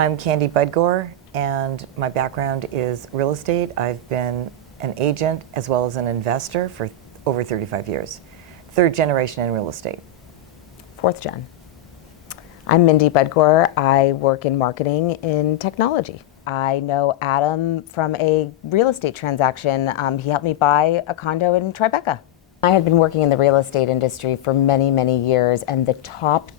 I'm Candy Budgore, and my background is real estate. I've been an agent as well as an investor for over 35 years. Third generation in real estate. Fourth gen. I'm Mindy Budgore. I work in marketing in technology. I know Adam from a real estate transaction. He helped me buy a condo in Tribeca. I had been working in the real estate industry for many, many years, and the top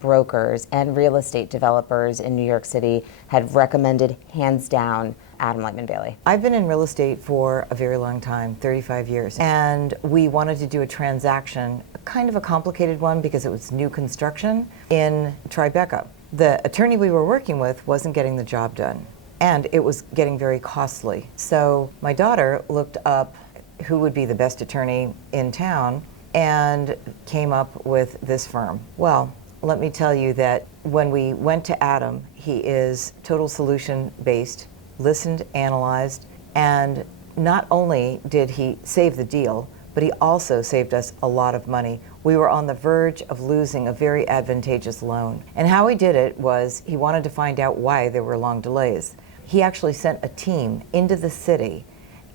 brokers and real estate developers in New York City had recommended, hands down, Adam Leitman Bailey. I've been in real estate for a very long time, 35 years, and we wanted to do a transaction, kind of a complicated one because it was new construction in Tribeca. The attorney we were working with wasn't getting the job done, and it was getting very costly. So my daughter looked up who would be the best attorney in town and came up with this firm. Well, let me tell you that when we went to Adam, he is total solution based, listened, analyzed, and not only did he save the deal, but he also saved us a lot of money. We were on the verge of losing a very advantageous loan. And how he did it was he wanted to find out why there were long delays. He actually sent a team into the city,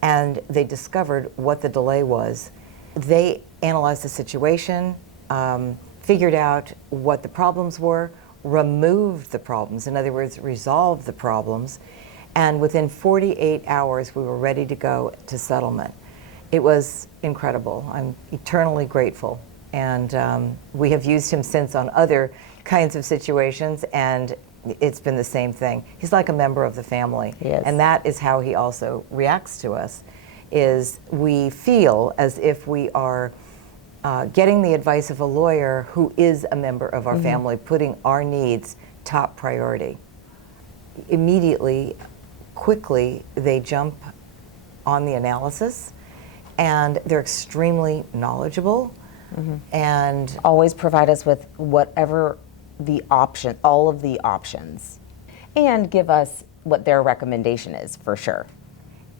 and they discovered what the delay was. They analyzed the situation, figured out what the problems were, removed the problems, in other words, resolved the problems, and within 48 hours we were ready to go to settlement. It was incredible. I'm eternally grateful, and we have used him since on other kinds of situations, and it's been the same thing. He's like a member of the family. He is. And that is how he also reacts to us, is we feel as if we are getting the advice of a lawyer who is a member of our family, putting our needs top priority. Immediately, quickly, they jump on the analysis, and they're extremely knowledgeable, and Always provide us with whatever the option, all of the options, and give us what their recommendation is, for sure.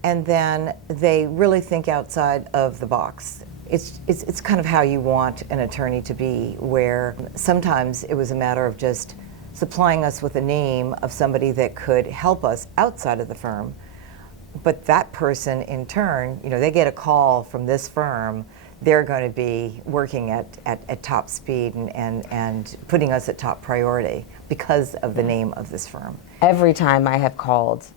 and then they really think outside of the box. It's kind of how you want an attorney to be, where sometimes it was a matter of just supplying us with a name of somebody that could help us outside of the firm, but that person in turn, they get a call from this firm, they're going to be working at top speed and putting us at top priority because of the name of this firm. Every time I have called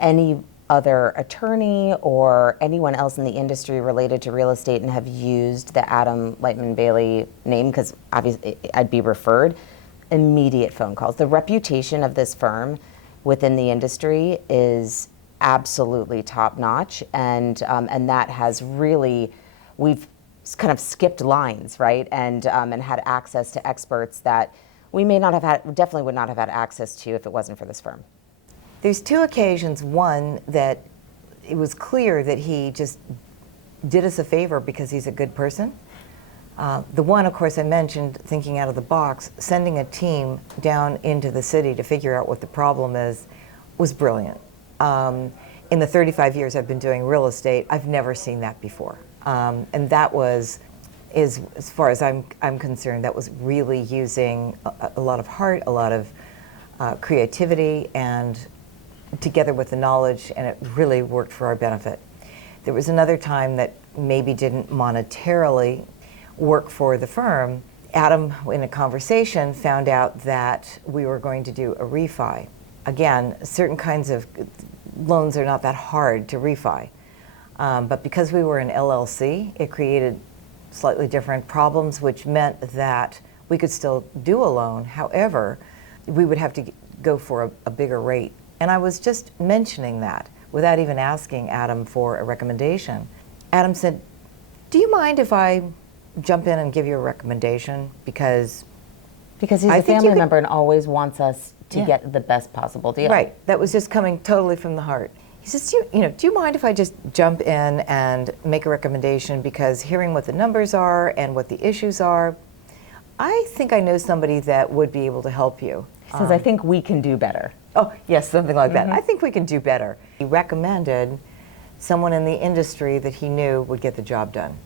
any other attorney or anyone else in the industry related to real estate and have used the Adam Leitman Bailey name, because obviously I'd be referred, immediate phone calls. The reputation of this firm within the industry is absolutely top notch, and that has really, we've kind of skipped lines, right, and had access to experts that we may not have had, definitely would not have had access to if it wasn't for this firm. There's two occasions, one that it was clear that he just did us a favor because he's a good person. The one, of course, I mentioned, thinking out of the box, sending a team down into the city to figure out what the problem is, was brilliant. In the 35 years I've been doing real estate, I've never seen that before. And that was, as far as I'm concerned, that was really using a lot of heart, a lot of creativity, and together with the knowledge, and it really worked for our benefit. There was another time that maybe didn't monetarily work for the firm. Adam, in a conversation, found out that we were going to do a refi. Again, certain kinds of loans are not that hard to refi. But because we were an LLC, it created slightly different problems, which meant that we could still do a loan. However, we would have to go for a bigger rate. And I was just mentioning that without even asking Adam for a recommendation. Adam said, "Do you mind if I jump in and give you a recommendation? Because he's a family member and always wants us to get the best possible deal." Right. That was just coming totally from the heart. He says, do you mind if I just jump in and make a recommendation, because hearing what the numbers are and what the issues are, I think I know somebody that would be able to help you. He says, I think we can do better. Oh, yes, something like that. I think we can do better. He recommended someone in the industry that he knew would get the job done.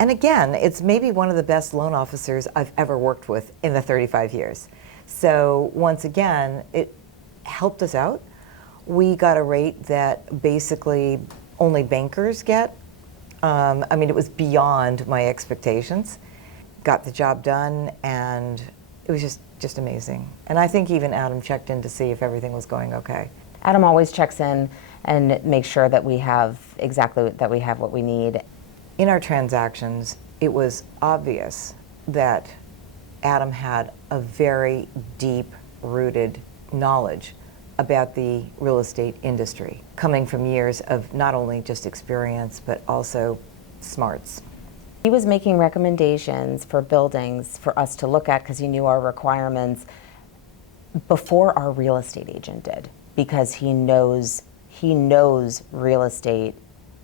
And again, it's maybe one of the best loan officers I've ever worked with in the 35 years. So once again, helped us out. We got a rate that basically only bankers get. I mean, it was beyond my expectations. Got the job done, and it was just amazing. And I think even Adam checked in to see if everything was going okay. Adam always checks in and makes sure that we have what we need. In our transactions, it was obvious that Adam had a very deep-rooted knowledge about the real estate industry, coming from years of not only just experience, but also smarts. He was making recommendations for buildings for us to look at because he knew our requirements before our real estate agent did, because he knows real estate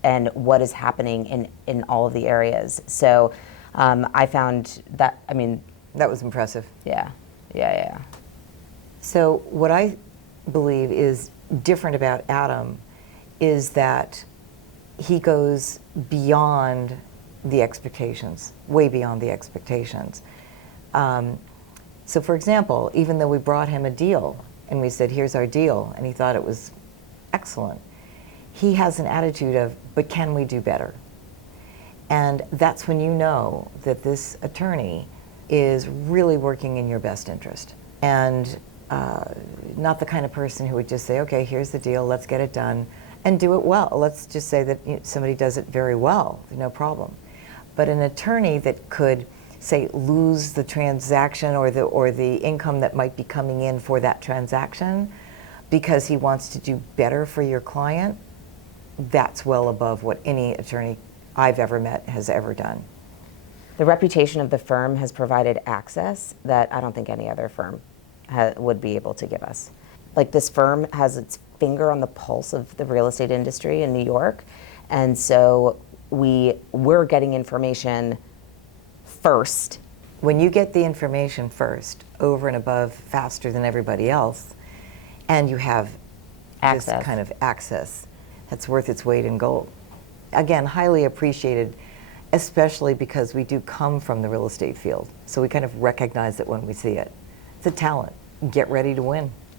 and what is happening in all of the areas. So I found that, I mean, That was impressive. yeah. So what I believe is different about Adam is that he goes beyond the expectations, way beyond the expectations. So for example, even though we brought him a deal and we said, here's our deal, and he thought it was excellent, he has an attitude of, but can we do better? And that's when you know that this attorney is really working in your best interest. And not the kind of person who would just say, okay, here's the deal, let's get it done, and do it well. Let's just say that somebody does it very well, no problem. But an attorney that could, say, lose the transaction or the income that might be coming in for that transaction because he wants to do better for your client, that's well above what any attorney I've ever met has ever done. The reputation of the firm has provided access that I don't think any other firm would be able to give us. Like, this firm has its finger on the pulse of the real estate industry in New York, and so we're getting information first. When you get the information first, over and above, faster than everybody else, and you have Access. this kind of access that's worth its weight in gold. Again, highly appreciated, especially because we do come from the real estate field. So we kind of recognize it when we see it. It's a talent. Get ready to win.